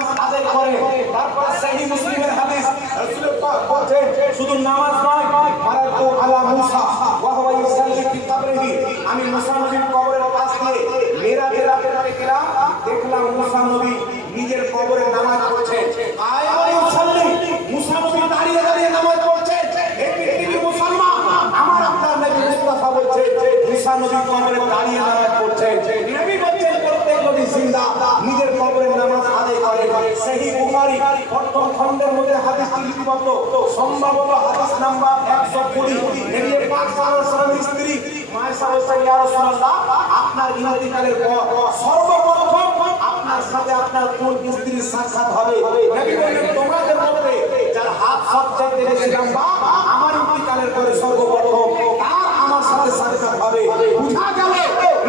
নামাজ আদায় করে। তারপর সহিহ মুসলিমের হাদিস, রাসূল পাক বলেন শুধু নামাজ নয়, মারাতু আলা মুসা ওয়া হুয়া ইউসাল্লি ফি কবরিহি, আমি মুসা নবীর কবরের পাশ দিয়ে মিরাজের রাতে গেলাম, দেখলাম মুসা নবী নিজের কবরে নামাজ পড়ছেন। আয়া ইউসাল্লি, মুসা নবী দাঁড়িয়ে দাঁড়িয়ে নামাজ পড়ছেন। এই পৃথিবীর মুসলমান, আমার আপনার নবী মুস্তাফা বলছে মুসা নবী কবরে দাঁড়িয়ে নামাজ পড়ছেন। নবী বলছেন প্রত্যেক নবী জিন্দা নিজের কবরে নামাজ আদায় করে। সহিহ বুখারী প্রথম খণ্ডের মধ্যে হাদিসটি লিপিবদ্ধ, সম্ভবত হাদিস নাম্বার 120। নবী পাক সাল্লাল্লাহু আলাইহি ওয়াসাল্লামের স্ত্রী মায়েশা বলছেন, ইয়া রাসূলুল্লাহ, আপনার ইন্তেকালের পর সর্বপ্রথম আপনার সাথে আপনার কোন স্ত্রীর সাক্ষাৎ হবে? নবী বলেন, তোমাদের মধ্যে যার হাত সবচেয়ে বেশি লম্বা, আমার ইন্তেকালের পরে সর্বপ্রথম তার আমার সাথে সাক্ষাৎ হবে। বুঝা গেল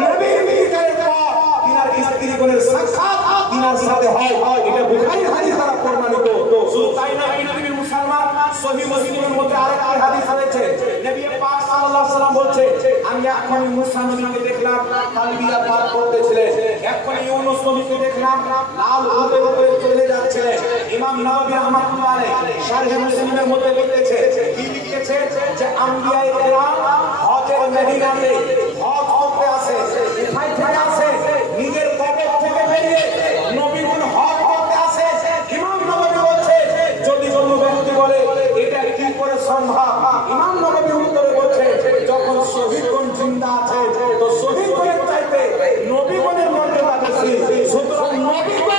নবীর ইন্তেকালের পর তিনার স্ত্রীগণের সাক্ষাৎ তিনার সাথে হয়। এটা বুখারীর হাদিস দ্বারা প্রমাণিত। শুধু তাই না, পৃথিবীর মুসলমান, সহিহ মুসলিমের মধ্যে আরেকটি হাদিস রয়েছে। নবী পাক সাল্লাল্লাহু আলাইহি ওয়াসাল্লাম বলছে, আমি এখনই মুসা নবীকে দেখলাম তালবিয়া পাঠ করতেছিলেন, এখনই ইউনূস নবীকে দেখলাম লাল উটের উপরে চলে যাচ্ছিলেন। ইমাম নববী রাহমাতুল্লাহ আলাইহি শারহ মুসলিমের মধ্যে লিখেছে, কি লিখেছে যে আম্বিয়ায়ে কেরাম হজের মদিনাতে হজ করতে আসে, কোথায় থেকে আসে? নিজের কবর থেকে বেরিয়ে নবীগণ হজ করতে আসে। ইমাম নববী বলছে, যদি কোনো ব্যক্তি বলে এটা কি করে সম্ভব, ইমাম নববী উত্তরে বলছে, যখন শহীদগণ জিন্দা আছে তো শহীদগণের চাইতে নবীগণের মর্যাদা বেশি, সুতরাং নবীগণ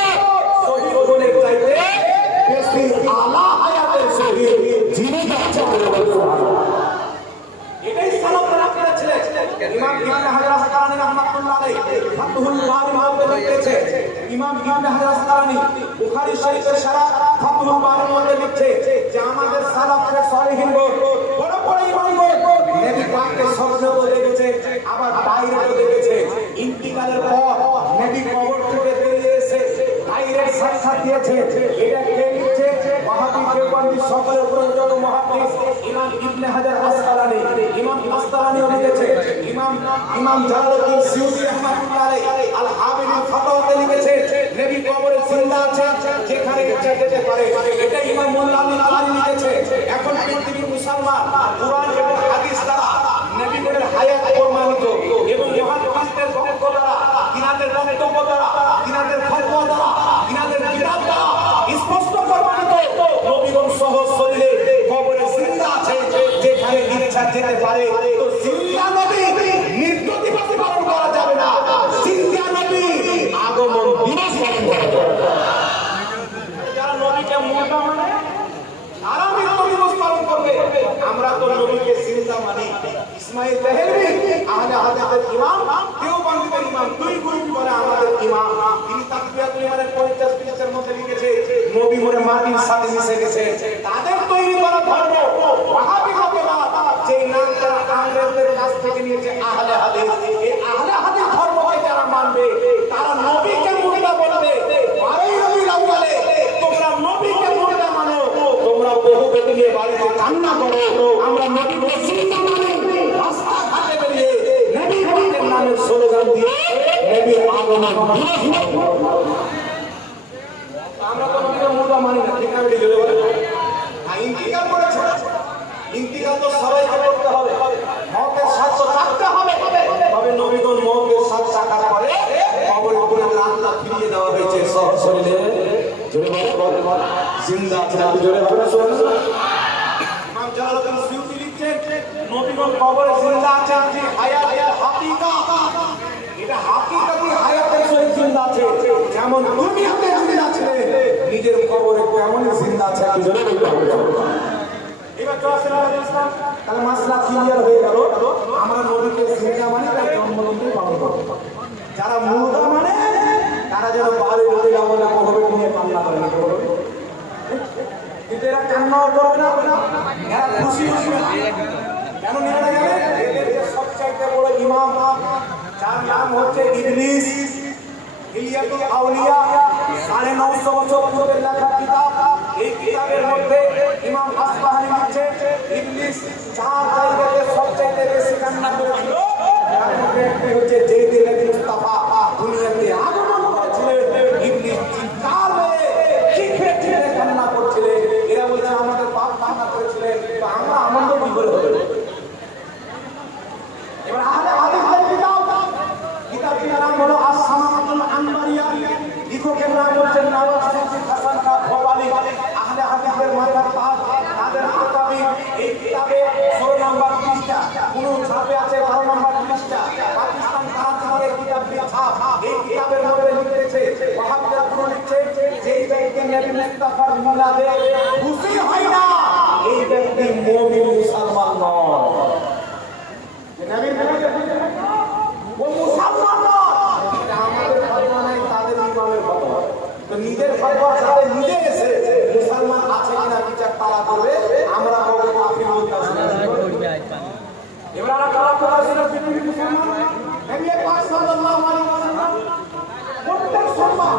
শহীদগণের চাইতে বেশি আলা হায়াতের শহীদ জীবিত আছে। এটাই সালাফরা করেছিলেন। ইমাম ইবনে হাজার আসকালানী রাহমাতুল্লাহ আলাইহি ফাতহুল বারীর মধ্যে লিখেছে, ইমাম ইবনে হাজার আসকালানী বুখারী শরীফের শারহ ফাতহুল বারীর মধ্যে লিখছে যে আমাদের সালাফে সালেহিনগণ বড় বড় ইমামগণ নবী পাককে স্বপ্নেও দেখেছে, আবার ডাইরেক্টও দেখেছে। ইন্তিকালের পর নবী কবর থেকে বেরিয়ে এসে ডাইরেক্ট সাক্ষাৎ দিয়েছে। এটা কে লিখছে? ওয়াহাবী দেওবন্দি সকলের প্রয়োজন মুহাদ্দিস ইমাম ইবনে হাজার আসকালানী। ইমাম আসকালানীও লিখেছে, ইমাম জালালউদ্দিন সিউতি রাহমাতুল্লাহ আলাইহি আল হাবিবুল ফাতাওয়াতে লিখেছে, নবী কবরে জিন্দা আছে, যেখানে ইচ্ছা যেতে পারে। এটা ইমাম মোল্লা আলী আলারি লিখেছে। এখন পৃথিবীর মুসলমান কুরআন এবং হাদিস দ্বারা নবীগণের হায়াত প্রমাণিত এবং মুহাদ্দিসদের বক্তব্য দ্বারা, তিনাদের বক্তব্য দ্বারা, তিনাদের ফতোয়া দ্বারা, তিনাদের কিতাব দ্বারা স্পষ্ট প্রমাণিত নবীগণ সহ শরীরে কবরে জিন্দা আছে, যেখানে ইচ্ছা যেতে পারে। তো জিন্দা নবী মৃত্যু দিবস পালন করা যাবে না, জিন্দা নবী আগমন দিবস পালন করা যাবে। যারা নবীকে মুর্দা মানে তারা মৃত্যু দিবস পালন করবে। আমরা তো নবীকে জিন্দা মানি। ইসমাইল দেহলভী আহলে হাদিসের ইমাম, দেওবন্দিদের ইমাম, দুই গ্রুপ করে আমাদের ইমাম। তিনি তাকবিয়াতুল ইমানের 50 পৃষ্ঠার মধ্যে লিখেছে, নবী মরে মাটির সাথে মিশে গেছে। তাদের তৈরি করা ধর্ম ওয়াহাবি মতবাদ, যে নাম তারা আংরেজদের কাছ থেকে নিয়েছে আহলে হাদিস। এই আহলে হাদিস ধর্মকে যারা মানবে তারা নবীকে মুর্দা বলবে। 12 রবিউল আউয়ালে তোমরা নবীকে মুর্দা মানো, তোমরা বহু বেটি নিয়ে বাড়িতে কান্না করো, আমরা নবীকে জিন্দা মানি। রাস্তা ঘাটে বেরিয়ে নবী পাকের নামে স্লোগান দিয়ে নবী আগমন আমরা তো নবীকে মুর্দা মানি না, ঠিক আছে? ইন্তিকাল করেছে, ইন্তিকাল তো সবাইকে করতে হবে, মওতের স্বাদ তো চাখতে হবে। তবে নবীগণ মওতের স্বাদ চাখার পরে কবরে পুরো আত্মা ফিরিয়ে দেওয়া হয়েছে সহশরীরে। জোরে বল, জিন্দা আছে না? জোরে বলে শুনুন। ইমাম জালালউদ্দিন সিউতি লিখছেন, নবীগণ কবরে জিন্দা আছে, যে হায়াতের হাকিকা, এটা হাকিকাতি হায়াতের সহিত জিন্দা আছে। যেমন দুনিয়াতে জিন্দা ছিলেন, নিজের কবরে তেমনই জিন্দা আছে। জোরে বলতে হবে। এবার তাহলে মাসলা ক্লিয়ার হয়ে গেল। আমরা নবীকে জিন্দা মানে তার জন্মদিনকে পালন করব। যারা মুর্দা মানে তারা যেন 12 রবিউল আউয়ালে কবরে নিয়ে কান্না করে না, কিন্তু এরা কান্নাও করবে না, এরা খুশি হবে। কেন নিয়ে গেলে? এদের সবচাইতে বড় ইমাম, যার নাম হচ্ছে ইবলিস, হিলিয়াতুল আউলিয়া, 950 বছর পূর্বে লেখা কিতাব। এই কিতাবের মধ্যে ইমাম আসবাহানি লিখছে, ইবলিস 4 জায়গাতে সবচাইতে বেশি কান্না করেছিল। তার মধ্যে একটি হচ্ছে যেই দিন নবী মুস্তাফা দুনিয়াতে আগমন করেছিলেন, ইবলিস চিৎকার করে কাজে খুশি হয় না, এই ব্যক্তি মুমিন মুসলমান নয়। যে নবীর প্রেমে ও মুসলমান নয়, এটা আমাদের ফতোয়া নাই, তাদের ইমামের ফতোয়া। তো নিজের ফতোয়া সাথে নিজে এসে মুসলমান আছে কিনা বিচার তারা করবে, আমরা বলবো কাফির বলতাছি না। এবার আর কারা করা ছিল পৃথিবীর মুসলমান? নবী পাক সাল্লাল্লাহু আলাইহি ওয়াসাল্লাম প্রত্যেক সোমবার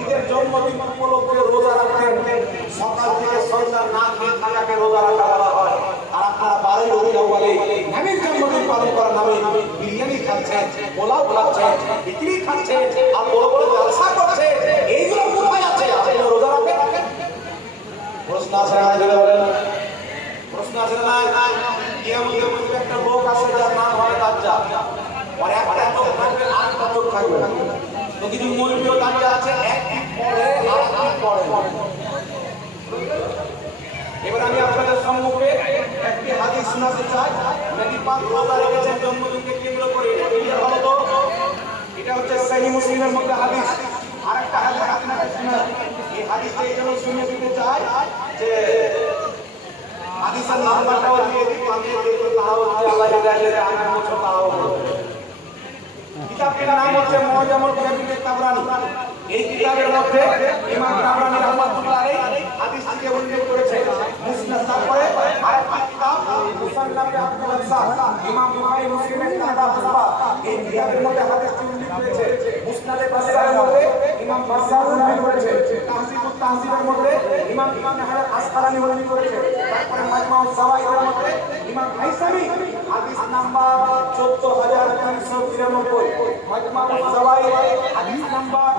ঈদের জন্মদিন উপলক্ষে রোজা রাখতেন। সকাল থেকে সন্ধ্যা না খেয়ে থাকাকে রোজা রাখা বলা হয়। আর আপনারা 12 রবিউল আউয়ালে নবীর জন্মদিন পালন করার নামে বিরিয়ানি খাচ্ছেন, পোলাও খাচ্ছেন, বিক্রি খাচ্ছেন আর বড় বড় জলসা করছে। এইগুলো কোথায় আছে? আপনি রোজা রাখেন? প্রশ্ন আছে না? জেনে বলেন। প্রশ্ন আছে না? কিয়ামতের মধ্যে একটা লোক আছে যার নাম হয় দাজ্জাল। আর একটা চোখ থাকবে, আরেকটা চোখ থাকবে না। তো কিছু মৌলবীয় দাজ্জাল আছে, এক দিক পড়ে আর এক দিক পড়ে না। এবার আমি আপনাদের সম্মুখে একটি হাদিস শোনাতে চাই। নবী পাক রোজা রেখেছেন জন্মদিনকে কেন্দ্র করে। এটা ক্লিয়ার হলো তো? এটা হচ্ছে সহিহ মুসলিমের মধ্যে হাদিস। আরেকটা হাদিস আপনাকে শোনাই। এই হাদিসটা এই জন্য শুনে দিতে চাই যে হাদিসের নাম্বারটাও দিয়ে দিই, আমি দেখতে তারাও হচ্ছে আল্লাহ হেদায়েত আমি বছর তারাও বলবো। কিতাবের নাম হচ্ছে মুআজামুল কাবির তাবরানী। এই কিতাবের মধ্যে ইমাম তাবরানী রাহমাতুল্লাহ আলাইহি হাদিসটিকে উল্লেখ করেছেন। মুসনাদ তারপরে আরেকটি কিতাব মুসান্নাফে আব্দুল রাজ্জাক, ইমাম বুখারী মুসলিমের কিতাব আসবাব, এই কিতাবের মধ্যে হাদিসটি উল্লেখ করেছে। মুসনাদে বাসারের মধ্যে ইমাম বাসার উল্লেখ করেছে। তাহজিবুত তাহজিবের মধ্যে ইমাম ইবনে হাজার আসকালানী উল্লেখ করেছে। তারপরে মাজমাউজ যাওয়াইদের মধ্যে ইমাম হাইসামি হাদিস নাম্বার 14393 মাজমাউজ যাওয়াইদ হাদিস নাম্বার